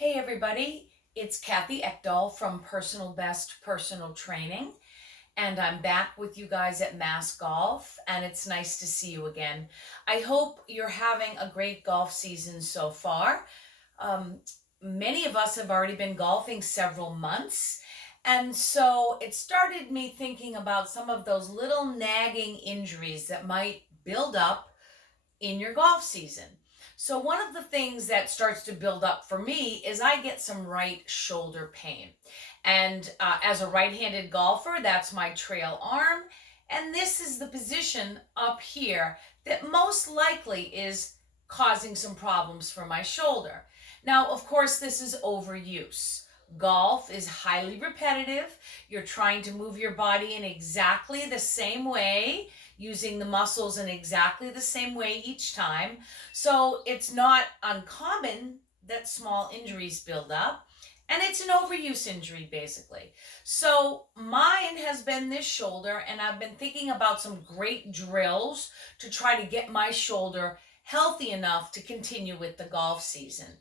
Hey everybody, it's Kathy Ekdahl from Personal Best Personal Training, and I'm back with you guys at Mass Golf, and it's nice to see you again. I hope you're having a great golf season so far. Um, Many of us have already been golfing several months, and so it started me thinking about some of those little nagging injuries that might build up in your golf season. So, one of the things that starts to build up for me is I get some right shoulder pain. And as a right handed golfer, that's my trail arm. And this is the position up here that most likely is causing some problems for my shoulder. Now, of course, this is overuse. Golf is highly repetitive. You're trying to move your body in exactly the same way, using the muscles in exactly the same way each time. So it's not uncommon that small injuries build up. And it's an overuse injury, basically. So mine has been this shoulder, and I've been thinking about some great drills to try to get my shoulder healthy enough to continue with the golf season.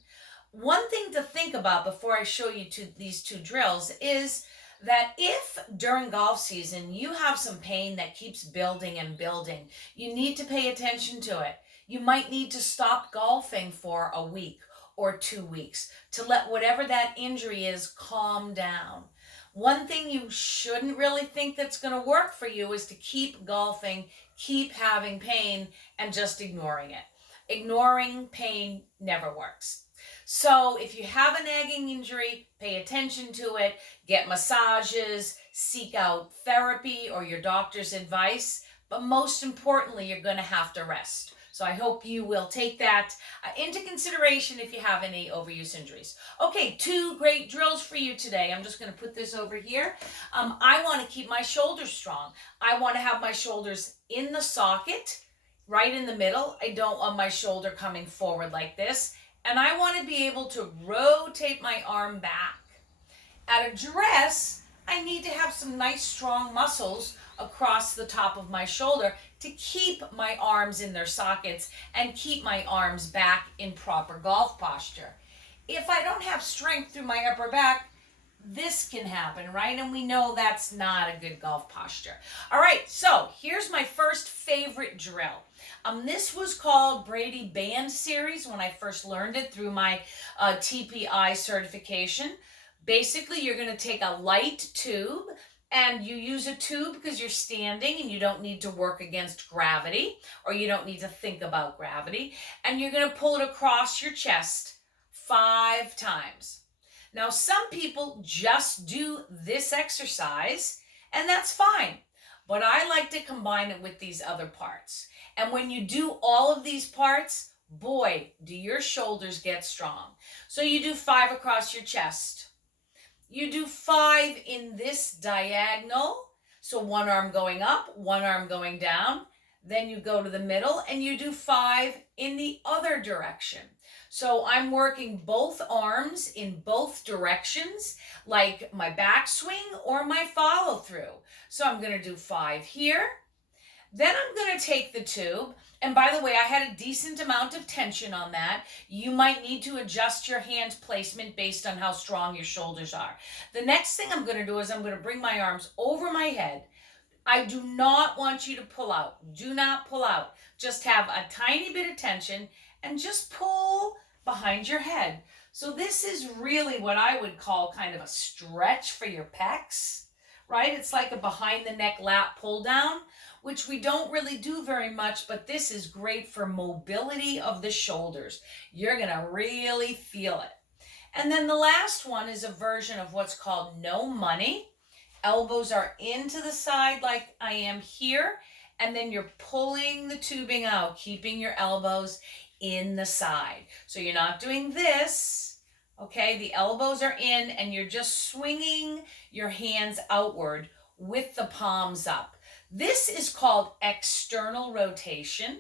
One thing to think about before I show you these two drills is that if during golf season you have some pain that keeps building and building, you need to pay attention to it. You might need to stop golfing for a week or 2 weeks to let whatever that injury is calm down. One thing you shouldn't really think that's going to work for you is to keep golfing, keep having pain, and just ignoring it. Ignoring pain never works. So if you have a nagging injury, pay attention to it, get massages, seek out therapy or your doctor's advice, but most importantly, you're going to have to rest. So I hope you will take that into consideration if you have any overuse injuries. Okay, two great drills for you today. I'm just going to put this over here. I want to keep my shoulders strong. I want to have my shoulders in the socket, right in the middle. I don't want my shoulder coming forward like this. And I want to be able to rotate my arm back. At address, I need to have some nice strong muscles across the top of my shoulder to keep my arms in their sockets and keep my arms back in proper golf posture. If I don't have strength through my upper back, this can happen, right? And we know that's not a good golf posture. All right, so here's my first favorite drill. This was called Brady Band Series when I first learned it through my TPI certification. Basically, you're going to take a light tube, and you use a tube because you're standing and you don't need to work against gravity, or you don't need to think about gravity. And you're going to pull it across your chest 5 times. Now, some people just do this exercise, and that's fine. But I like to combine it with these other parts. And when you do all of these parts, boy, do your shoulders get strong. So you do 5 across your chest. You do 5 in this diagonal. So one arm going up, one arm going down. Then you go to the middle and you do 5 in the other direction. So I'm working both arms in both directions, like my backswing or my follow through. So I'm going to do 5 here. Then I'm going to take the tube, and by the way, I had a decent amount of tension on that. You might need to adjust your hand placement based on how strong your shoulders are. The next thing I'm going to do is I'm going to bring my arms over my head. I do not want you to pull out. Do not pull out. Just have a tiny bit of tension and just pull behind your head. So this is really what I would call kind of a stretch for your pecs, right? It's like a behind the neck lat pull down, which we don't really do very much, but this is great for mobility of the shoulders. You're going to really feel it. And then the last one is a version of what's called no money. Elbows are into the side like I am here, and then you're pulling the tubing out, keeping your elbows in the side. So you're not doing this, okay? The elbows are in, and you're just swinging your hands outward with the palms up. This is called external rotation,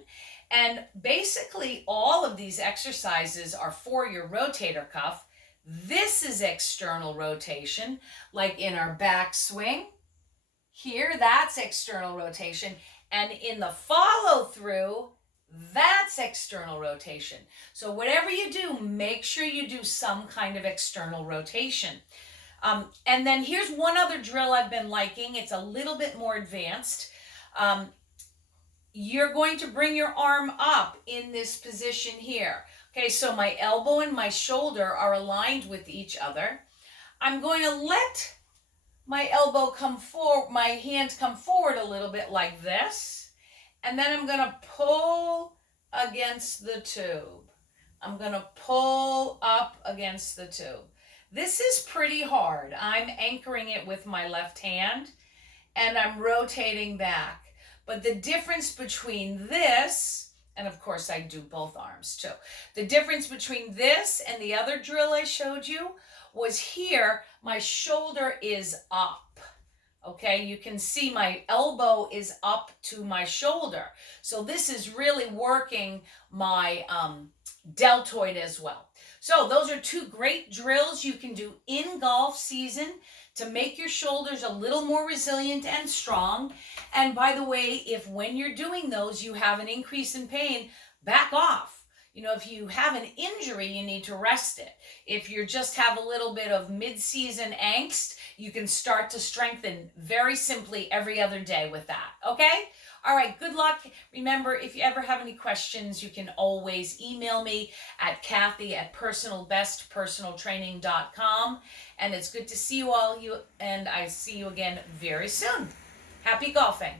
and basically all of these exercises are for your rotator cuff. This is external rotation, like in our back swing. Here, that's external rotation. And in the follow through, That's external rotation. So whatever you do, make sure you do some kind of external rotation. And then here's one other drill I've been liking. It's a little bit more advanced. You're going to bring your arm up in this position here. Okay, so my elbow and my shoulder are aligned with each other. I'm going to let my elbow come forward, my hand come forward a little bit like this. And then I'm going to pull against the tube. I'm going to pull up against the tube. This is pretty hard. I'm anchoring it with my left hand and I'm rotating back. But the difference between this, and of course I do both arms too, the difference between this and the other drill I showed you was here, my shoulder is up. Okay, you can see my elbow is up to my shoulder. So this is really working my deltoid as well. So those are two great drills you can do in golf season to make your shoulders a little more resilient and strong. And by the way, if when you're doing those you have an increase in pain, back off. You know, if you have an injury, you need to rest it. If you just have a little bit of mid-season angst, you can start to strengthen very simply every other day with that, okay? All right, good luck. Remember, if you ever have any questions, you can always email me at Kathy@personalbestpersonaltraining.com. And it's good to see you all, and I see you again very soon. Happy golfing.